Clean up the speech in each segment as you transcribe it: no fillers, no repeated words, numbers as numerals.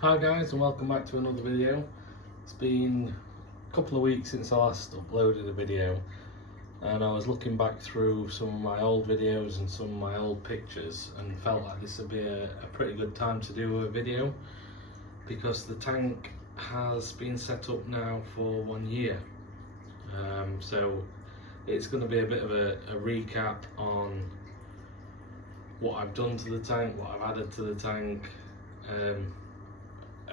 Hi guys, and welcome back to another video. It's been a couple of weeks since I last uploaded a video, and I was looking back through some of my old videos and some of my old pictures and felt like this would be a pretty good time to do a video because the tank has been set up now for 1 year. So it's going to be a bit of a recap on what I've done to the tank, what I've added to the tank,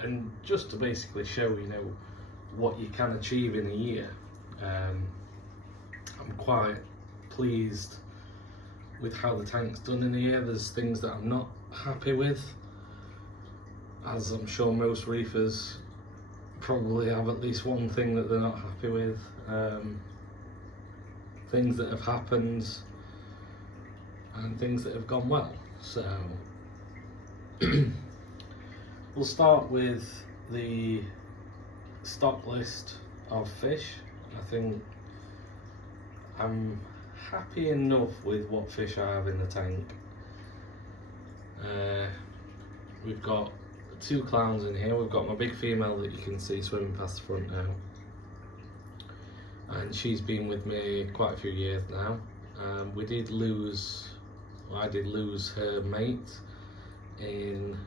and just to basically show what you can achieve in a year. I'm quite pleased with how the tank's done in a year. There's things that I'm not happy with, as I'm sure most reefers probably have at least one thing that they're not happy with. Things that have happened and things that have gone well. So we'll start with the stock list of fish. I think I'm happy enough with what fish I have in the tank. We've got 2 clowns in here. We've got my big female that you can see swimming past the front now, and she's been with me quite a few years now. I did lose her mate in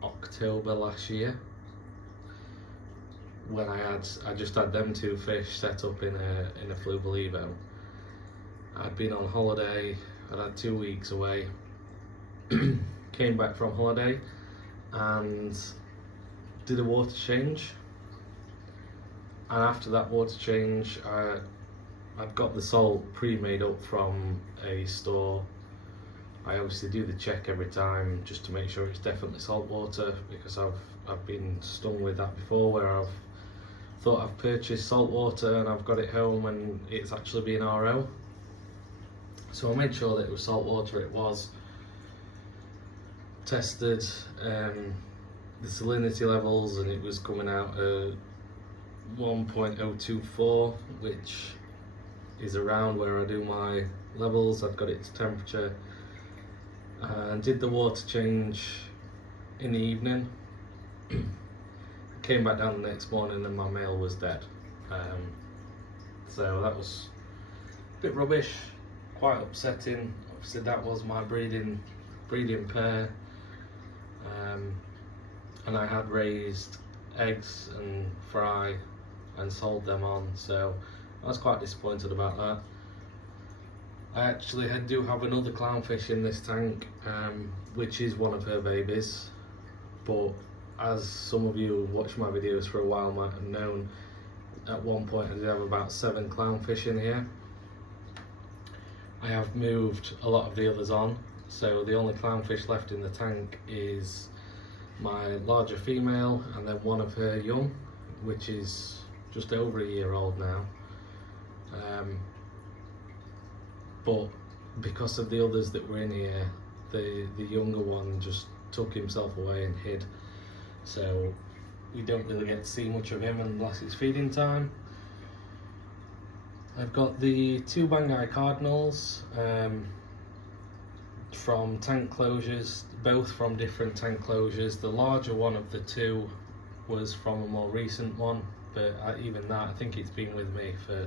October last year when I just had them 2 fish set up in a fluval evo. I'd been on holiday, I'd had 2 weeks away, came back from holiday and did a water change, and after that water change I'd got the salt pre-made up from a store. I obviously do the check every time just to make sure it's definitely salt water, because I've been stung with that before, where I've thought I've purchased salt water and I've got it home and it's actually been RO. So I made sure that it was salt water. It was tested the salinity levels, and it was coming out at 1.024, which is around where I do my levels. I've got it to temperature, and did the water change in the evening. Came back down the next morning and my male was dead. So that was a bit rubbish, quite upsetting. Obviously that was my breeding pair, and I had raised eggs and fry and sold them on, so I was quite disappointed about that. I actually do have another clownfish in this tank, which is one of her babies, but as some of you who watch my videos for a while might have known, at one point I did have about 7 clownfish in here. I have moved a lot of the others on, so the only clownfish left in the tank is my larger female and then one of her young, which is just over a year old now. But because of the others that were in here, the younger one just took himself away and hid, so we don't really get to see much of him unless it's feeding time. I've got the 2 Bangai cardinals from tank closures, both from different tank closures. The larger one of the 2 was from a more recent one, but even that, I think it's been with me for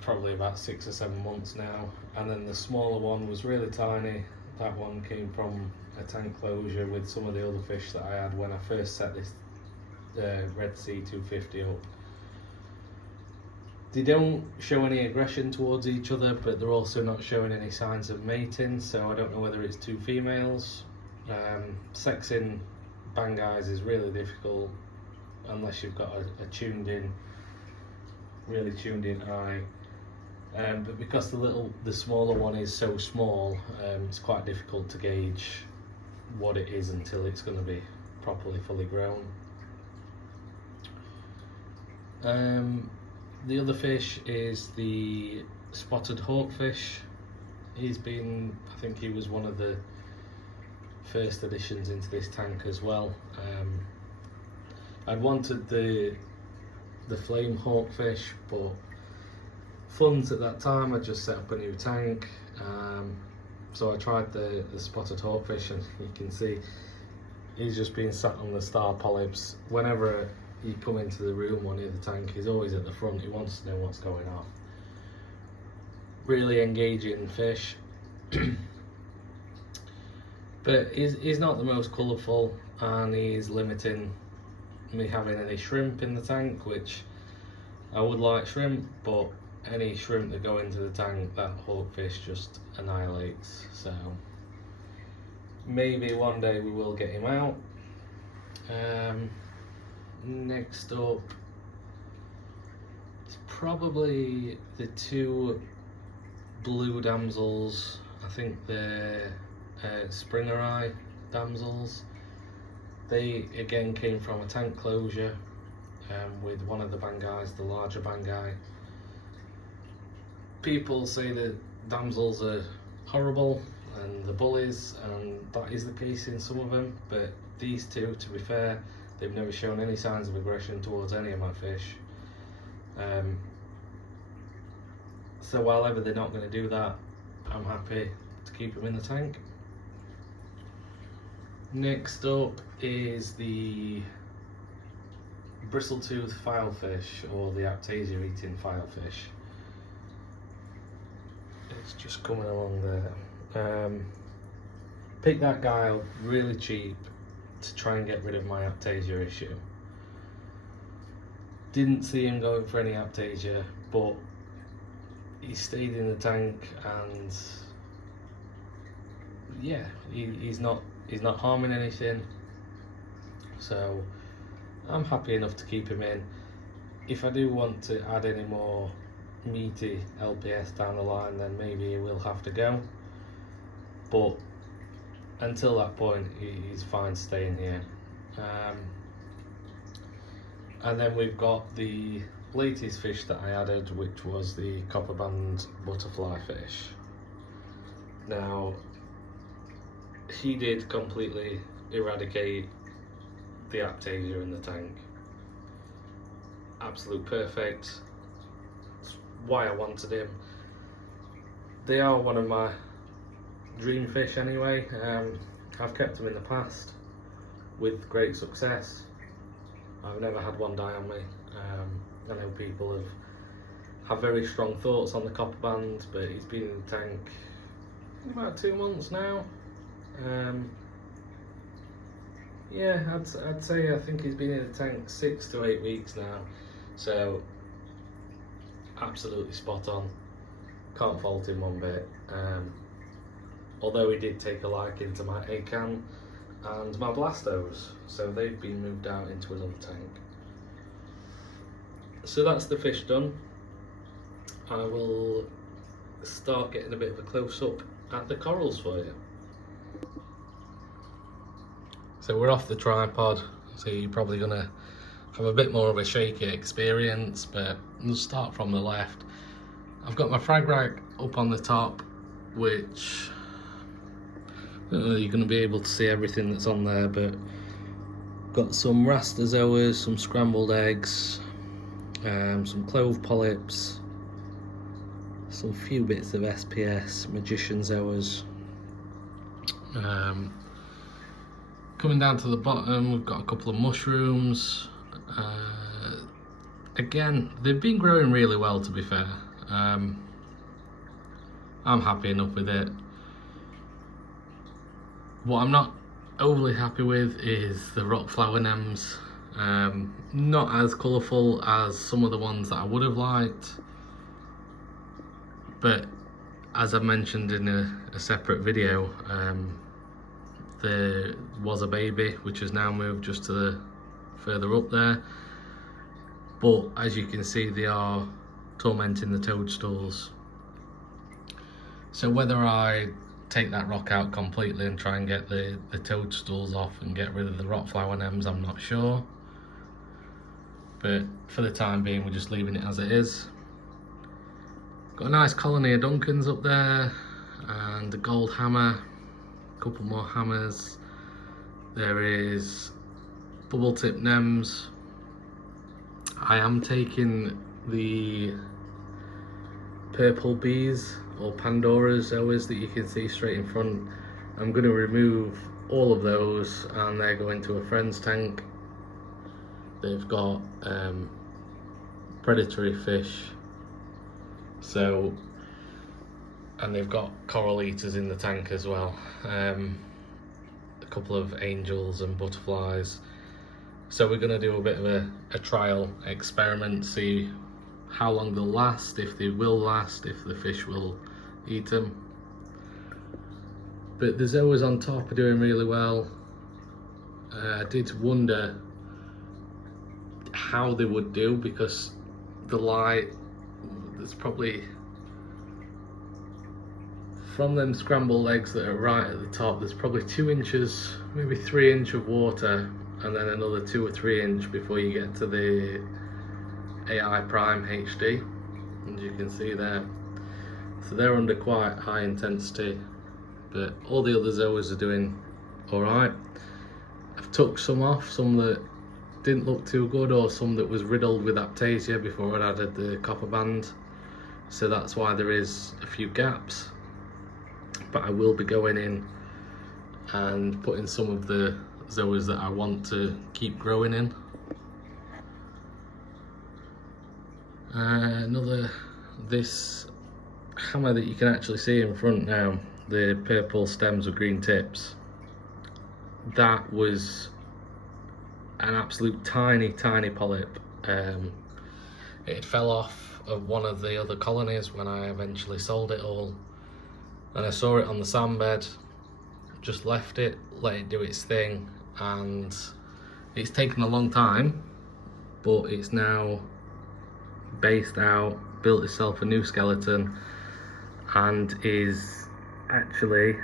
probably about 6 or 7 months now. And then the smaller one was really tiny. That one came from a tank closure with some of the other fish that I had when I first set this Red Sea 250 up. They don't show any aggression towards each other, but they're also not showing any signs of mating, so I don't know whether it's 2 females. Sexing Bangais is really difficult unless you've got a really tuned in eye, but because the smaller one is so small, it's quite difficult to gauge what it is until it's going to be properly fully grown. The other fish is the spotted hawkfish. I think he was one of the first additions into this tank as well. I'd wanted the flame hawkfish, but funds at that time, I just set up a new tank, so I tried the spotted hawkfish, and you can see he's just been sat on the star polyps. Whenever you come into the room or near the tank, he's always at the front. He wants to know what's going on. Really engaging fish. But he's not the most colourful, and he's limiting me having any shrimp in the tank, which I would like shrimp, but any shrimp that go into the tank, that hawkfish just annihilates. So maybe one day we will get him out. Next up, it's probably the two blue damsels. I think they're Springer Eye damsels. They again came from a tank closure with one of the Bangais, the larger Bangai. People say that damsels are horrible and the bullies, and that is the case in some of them, but these two, to be fair, they've never shown any signs of aggression towards any of my fish. So while ever they're not going to do that, I'm happy to keep them in the tank. Next up is the bristle-toothed filefish, or the Aptasia eating filefish. It's just coming along there. Picked that guy up really cheap to try and get rid of my Aptasia issue. Didn't see him going for any Aptasia, but he stayed in the tank, and yeah, he's not harming anything, so I'm happy enough to keep him in. If I do want to add any more meaty LPS down the line, then maybe he will have to go, but until that point he's fine staying here. And then we've got the latest fish that I added, which was the copperband butterfly fish. Now, he did completely eradicate the Aptasia in the tank. Absolute perfect. That's why I wanted him. They are one of my dream fish anyway. I've kept them in the past with great success. I've never had one die on me. I know people have very strong thoughts on the copperband, but he's been in the tank about 2 months now. Yeah, I'd say I think he's been in the tank 6 to 8 weeks now, so absolutely spot on. Can't fault him one bit. Although he did take a liking to my Acan and my Blastos, so they've been moved out into another tank. So that's the fish done. I will start getting a bit of a close-up at the corals for you. So we're off the tripod, so you're probably gonna have a bit more of a shaky experience, but we'll start from the left. I've got my frag rack up on the top, which I don't know if you're gonna be able to see everything that's on there, but got some rastazoas, some scrambled eggs, some clove polyps, some few bits of SPS, magician zoas. Coming down to the bottom, we've got a couple of mushrooms. Again, they've been growing really well, to be fair. I'm happy enough with it. What I'm not overly happy with is the rock flower nems. Not as colourful as some of the ones that I would have liked, but as I mentioned in a separate video, there was a baby which has now moved just to the further up there, but as you can see, they are tormenting the toadstools. So whether I take that rock out completely and try and get the toadstools off and get rid of the rock flower nems, I'm not sure, but for the time being we're just leaving it as it is. Got a nice colony of Duncans up there and a gold hammer, a couple more hammers. There is bubble tip nems. I am taking the purple bees or Pandora zoas that you can see straight in front. I'm going to remove all of those and they're going to a friend's tank. They've got predatory fish, so, and they've got coral eaters in the tank as well. A couple of angels and butterflies. So we're going to do a bit of a trial experiment, see how long they'll last, if they will last, if the fish will eat them. But the zoas on top are doing really well. I did wonder how they would do, because the light, there's probably, from them scrambled eggs that are right at the top, there's probably 2 inches, maybe 3 inch of water, and then another 2 or 3 inch before you get to the AI Prime HD, as you can see there. So they're under quite high intensity, but all the other zoas are doing alright. I've took some off, some that didn't look too good, or some that was riddled with aptasia before I'd added the copper band, so that's why there is a few gaps. But I will be going in and putting some of the zoas that I want to keep growing in. This hammer that you can actually see in front now, the purple stems with green tips, that was an absolute tiny polyp. It fell off of one of the other colonies when I eventually sold it all, and I saw it on the sandbed, just left it, let it do its thing, and it's taken a long time, but it's now based out, built itself a new skeleton, and is actually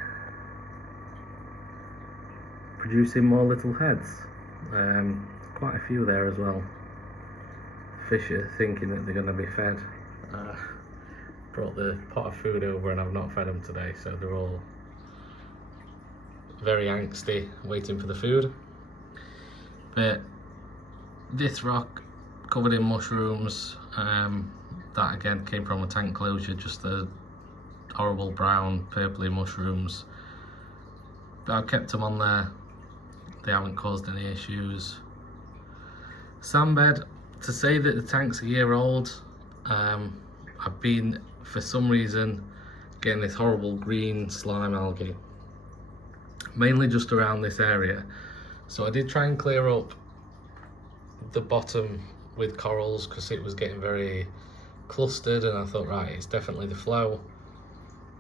producing more little heads. Quite a few there as well. Fish are thinking that they're going to be fed. Brought the pot of food over and I've not fed them today, so they're all very angsty, waiting for the food. But this rock covered in mushrooms, that again came from a tank closure, just the horrible brown purpley mushrooms. But I've kept them on there, they haven't caused any issues. Sandbed, to say that the tank's a year old, I've been, for some reason, getting this horrible green slime algae, mainly just around this area. So I did try and clear up the bottom with corals because it was getting very clustered, and I thought, right, it's definitely the flow,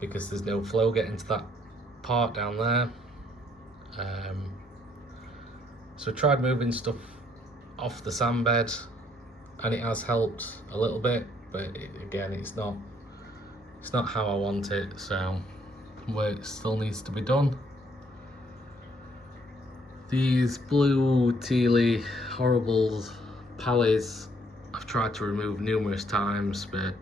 because there's no flow getting to that part down there. So I tried moving stuff off the sandbed and it has helped a little bit, but again, it's not how I want it, so work still needs to be done. These blue tealy horrible pallies I've tried to remove numerous times, but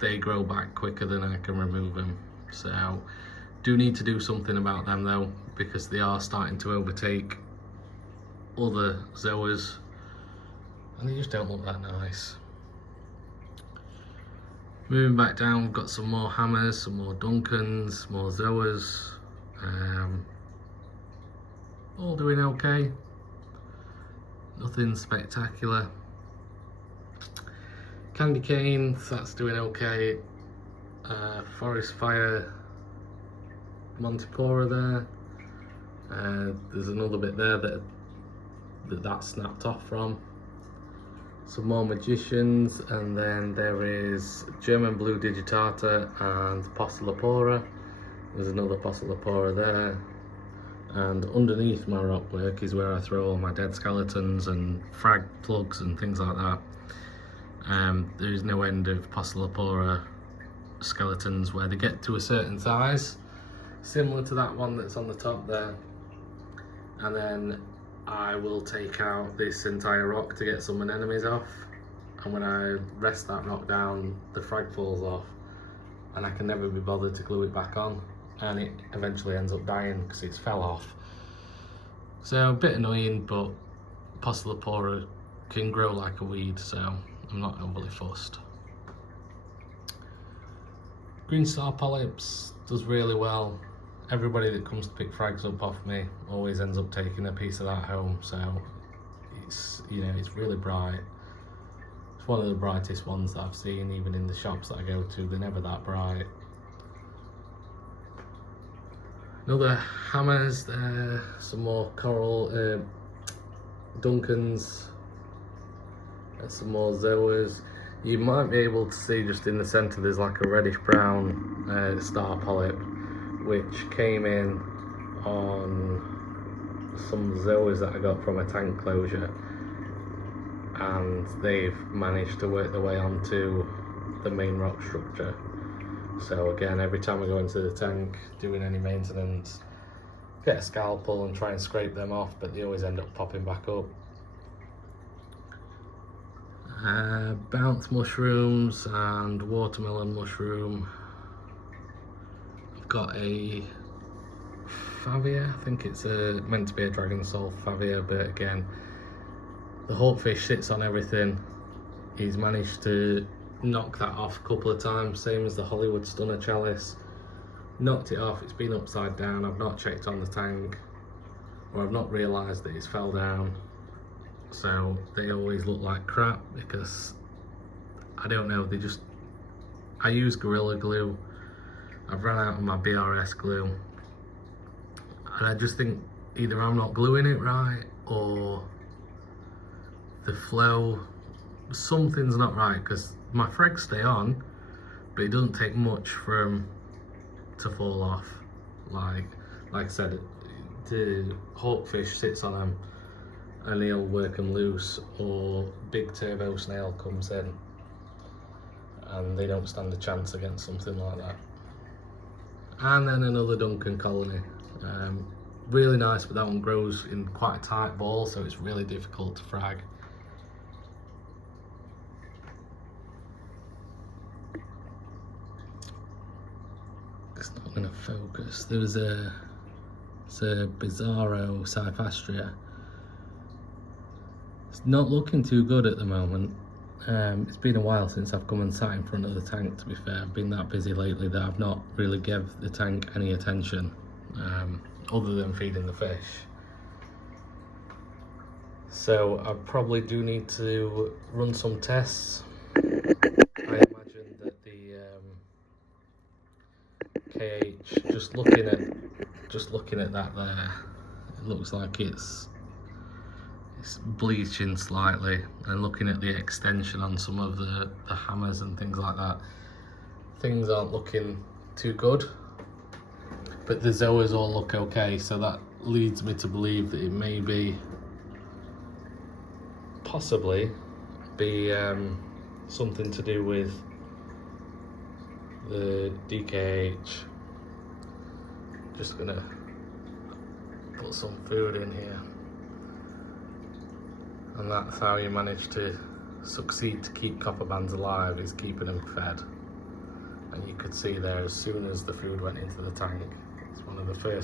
they grow back quicker than I can remove them, so do need to do something about them though, because they are starting to overtake other zoas and they just don't look that nice. Moving back down, we've got some more hammers, some more Duncans, more zoas, all doing okay, nothing spectacular. Candy canes, that's doing okay. Forest fire Montipora there. There's another bit there that snapped off from. Some more magicians, and then there is German blue digitata and Possillopora. There's another Possillopora there. And underneath my rock work is where I throw all my dead skeletons and frag plugs and things like that. There is no end of Possillopora skeletons where they get to a certain size, similar to that one that's on the top there, and then I will take out this entire rock to get some anemones off, and when I rest that rock down, the frag falls off and I can never be bothered to glue it back on, and it eventually ends up dying because it's fell off. So a bit annoying, but Possillopora can grow like a weed, so I'm not overly fussed. Green star polyps does really well. everybody that comes to pick frags up off me always ends up taking a piece of that home, so it's, you know, it's really bright. It's one of the brightest ones that I've seen, even in the shops that I go to, they're never that bright. Another hammers there, some more coral, Duncans, some more zoas. You might be able to see just in the centre there's like a reddish brown star polyp, which came in on some zoas that I got from a tank closure, and they've managed to work their way onto the main rock structure. So again, every time I go into the tank doing any maintenance, get a scalpel and try and scrape them off, but they always end up popping back up. Bounce mushrooms and watermelon mushroom. I've got a favia, I think it's meant to be a dragon soul favia, but again, the hawkfish sits on everything. He's managed to knock that off a couple of times, same as the Hollywood Stunner chalice. Knocked it off, it's been upside down, I've not checked on the tank, or I've not realised that it's fell down. So they always look like crap because, I don't know, they just, I use Gorilla Glue, I've run out of my BRS glue, and I just think either I'm not gluing it right, or the flow, something's not right, because my frags stay on, but it doesn't take much for them to fall off. Like I said, the hawkfish sits on them and he'll work them loose, or big turbo snail comes in and they don't stand a chance against something like that. And then another Duncan colony. Really nice, but that one grows in quite a tight ball, so it's really difficult to frag. It's not going to focus. There was it's a Bizarro Cyphastria. It's not looking too good at the moment. It's been a while since I've come and sat in front of the tank, to be fair. I've been that busy lately that I've not really gave the tank any attention, other than feeding the fish. So I probably do need to run some tests. I imagine that the KH, just looking at that there, it looks like it's bleaching slightly, and looking at the extension on some of the hammers and things like that, things aren't looking too good, but the zoas all look okay, so that leads me to believe that it may be possibly be something to do with the DKH. Just gonna put some food in here, and that's how you manage to succeed to keep copper bands alive, is keeping them fed. And you could see there, as soon as the food went into the tank, it's one of the first